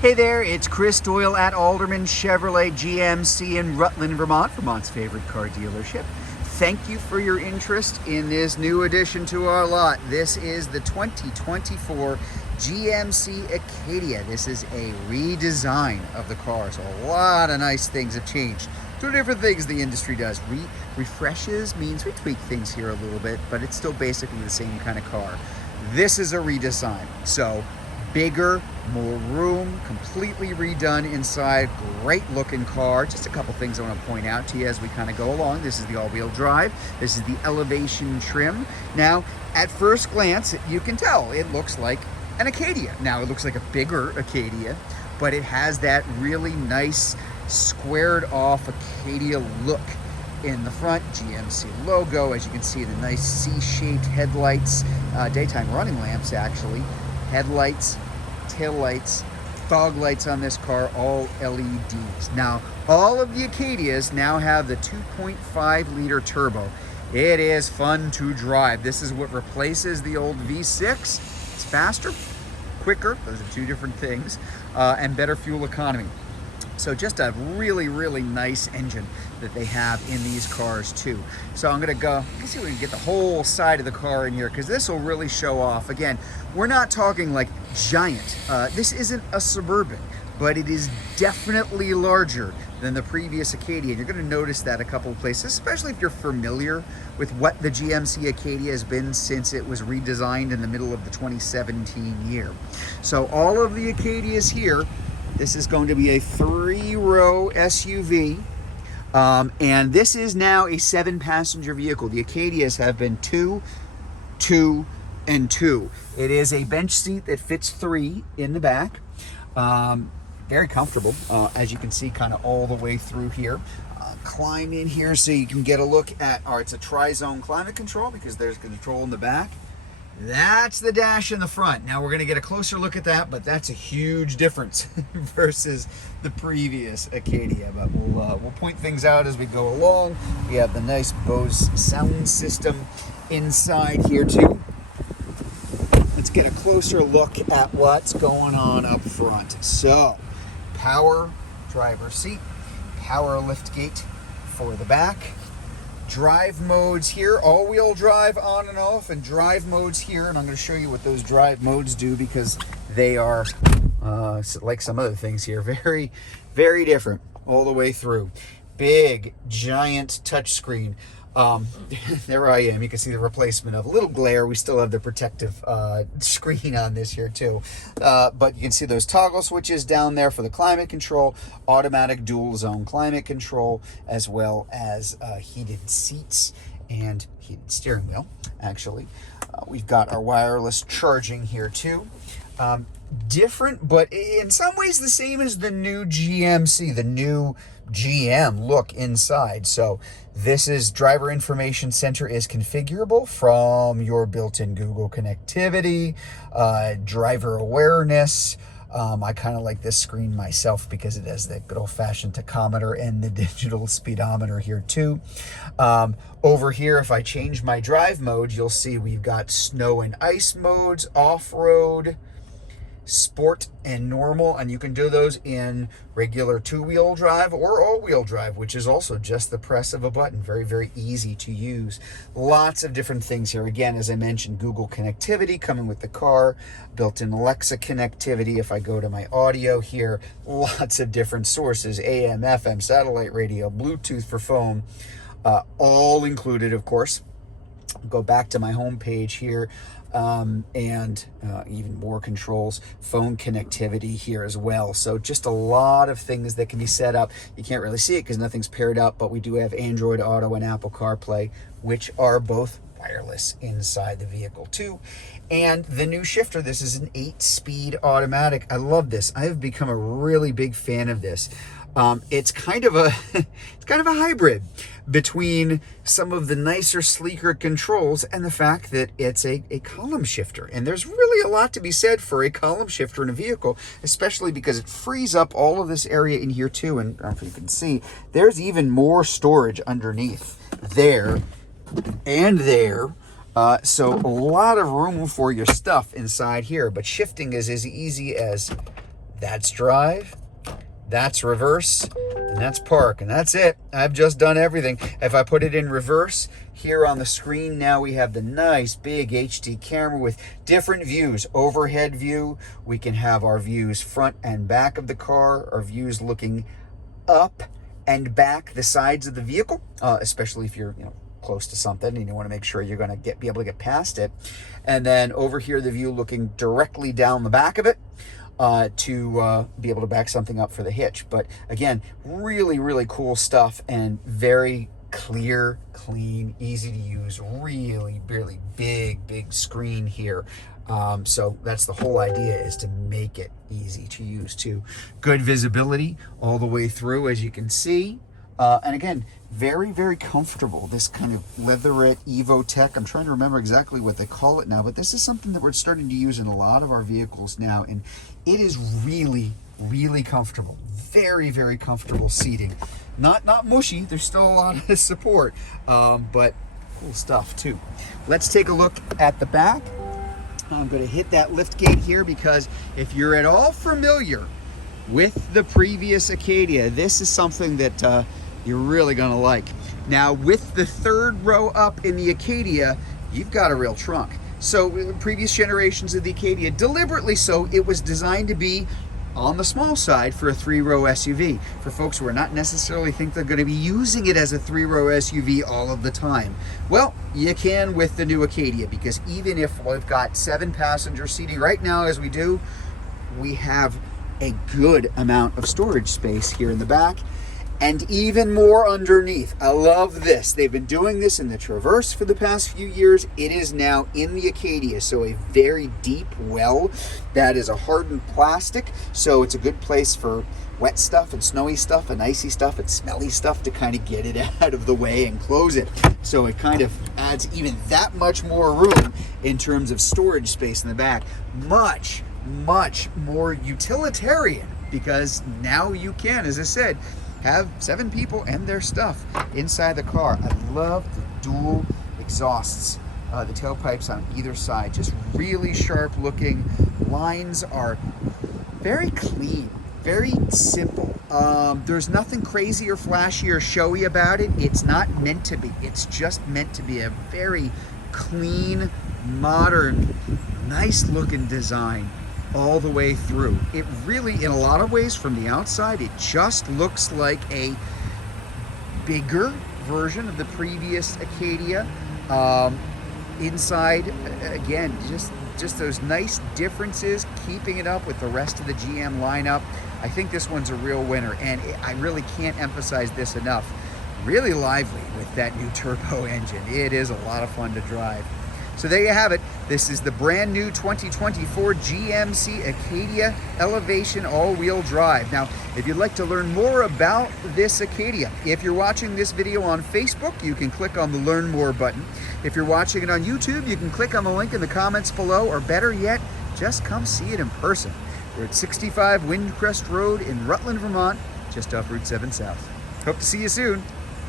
Hey there, it's Chris Doyle at Alderman Chevrolet GMC in Rutland, Vermont, Vermont's favorite car dealership. Thank you for your interest in this new addition to our lot. This is the 2024 GMC Acadia. This is a redesign of the car, so a lot of nice things have changed. Two different things the industry does. Refreshes means we tweak things here a little bit, but it's still basically the same kind of car. This is a redesign, so bigger, more room, completely redone inside, great looking car. Just a couple things I want to point out to you as we kind of go along. This is the all-wheel drive. This is the elevation trim. Now, at first glance, you can tell it looks like an Acadia. Now, it looks like a bigger Acadia, but it has that really nice squared off Acadia look in the front. GMC logo, as you can see, the nice C-shaped headlights, daytime running lamps actually, headlights, tail lights, fog lights on this car, all LEDs. Now, all of the Acadias now have the 2.5 liter turbo. It is fun to drive. This is what replaces the old V6. It's faster, quicker, those are two different things, and better fuel economy. So just a really, really nice engine that they have in these cars too. So I'm gonna go, let's see if we can get the whole side of the car in here, because this will really show off. Again, we're not talking like giant. This isn't a Suburban, but it is definitely larger than the previous Acadia. You're gonna notice that a couple of places, especially if you're familiar with what the GMC Acadia has been since it was redesigned in the middle of the 2017 year. So all of the Acadias here, this is going to be a 3-row SUV, and this is now a 7-passenger vehicle. The Acadias have been 2, 2, and 2. It is a bench seat that fits 3 in the back. Very comfortable, as you can see, kind of all the way through here. Climb in here so you can get a look at, it's a tri-zone climate control because there's control in the back. That's the dash in the front. Now we're going to get a closer look at that, but that's a huge difference versus the previous Acadia. But we'll point things out as we go along. We have the nice Bose sound system inside here too. Let's get a closer look at what's going on up front. So, power driver seat, power lift gate for the back. Drive modes here, all-wheel drive on and off, and drive modes here, and I'm going to show you what those drive modes do because they are, like some other things here, very, very different all the way through. Big, giant touchscreen. There I am. You can see the replacement of a little glare. We still have the protective screen on this here too. But you can see those toggle switches down there for the climate control, automatic dual zone climate control, as well as heated seats and heated steering wheel, actually. We've got our wireless charging here too. Different, but in some ways the same as the new GMC, the new GM look inside. So this is driver information center is configurable from your built-in Google connectivity, driver awareness. I kind of like this screen myself because it has the good old-fashioned tachometer and the digital speedometer here too. Over here, if I change my drive mode, you'll see we've got snow and ice modes, off-road, sport, and normal, and you can do those in regular 2-wheel drive or all-wheel drive, which is also just the press of a button. Very, very easy to use. Lots of different things here. Again, as I mentioned, Google connectivity coming with the car, built-in Alexa connectivity. If I go to my audio here, lots of different sources, AM, FM, satellite radio, Bluetooth for phone, all included, of course. Go back to my home page here. And even more controls, phone connectivity here as well. So just a lot of things that can be set up. You can't really see it because nothing's paired up, but we do have Android Auto and Apple CarPlay, which are both wireless inside the vehicle too. And the new shifter, this is an 8-speed automatic. I love this. I have become a really big fan of this. It's kind of a hybrid between some of the nicer, sleeker controls and the fact that it's a column shifter. And there's really a lot to be said for a column shifter in a vehicle, especially because it frees up all of this area in here too. And I don't know if you can see, there's even more storage underneath there and there. So a lot of room for your stuff inside here, but shifting is as easy as That's drive, that's reverse, and that's park, and that's it. I've just done everything. If I put it in reverse, here on the screen now we have the nice big HD camera with different views. Overhead view, we can have our views front and back of the car, our views looking up and back the sides of the vehicle, especially if you're close to something and you want to make sure you're going to be able to get past it. And then over here, the view looking directly down the back of it, to be able to back something up for the hitch. But again, really, really cool stuff and very clear, clean, easy to use, really, really big screen here. So that's the whole idea, is to make it easy to use too. Good visibility all the way through, as you can see. And again, very, very comfortable. This kind of leatherette Evo Tech. I'm trying to remember exactly what they call it now, but this is something that we're starting to use in a lot of our vehicles now. And it is really, really comfortable. Very, very comfortable seating. Not mushy. There's still a lot of support, but cool stuff too. Let's take a look at the back. I'm going to hit that lift gate here because if you're at all familiar with the previous Acadia, this is something that you're really going to like. Now, with the third row up in the Acadia, you've got a real trunk. So previous generations of the Acadia, deliberately so, it was designed to be on the small side for a 3-row SUV, for folks who are not necessarily think they're going to be using it as a 3-row SUV all of the time. Well, you can with the new Acadia, because even if we've got 7-passenger seating right now as we do, we have a good amount of storage space here in the back, and even more underneath. I love this. They've been doing this in the Traverse for the past few years. It is now in the Acadia, so a very deep well that is a hardened plastic, so it's a good place for wet stuff and snowy stuff and icy stuff and smelly stuff to kind of get it out of the way and close it. So it kind of adds even that much more room in terms of storage space in the back. Much more utilitarian, because now you can, as I said, have 7 people and their stuff inside the car. I love the dual exhausts, the tailpipes on either side, just really sharp looking. Lines are very clean, very simple. There's nothing crazy or flashy or showy about it. It's not meant to be. It's just meant to be a very clean, modern, nice looking design all the way through. It really, in a lot of ways, from the outside, it just looks like a bigger version of the previous Acadia. Inside, again, just those nice differences, keeping it up with the rest of the GM lineup. I think this one's a real winner, and I really can't emphasize this enough. Really lively with that new turbo engine. It is a lot of fun to drive. So there you have it. This is the brand new 2024 GMC Acadia Elevation all-wheel drive. Now, if you'd like to learn more about this Acadia, if you're watching this video on Facebook, you can click on the Learn More button. If you're watching it on YouTube, you can click on the link in the comments below, or better yet, just come see it in person. We're at 65 Windcrest Road in Rutland, Vermont, just off Route 7 South. Hope to see you soon.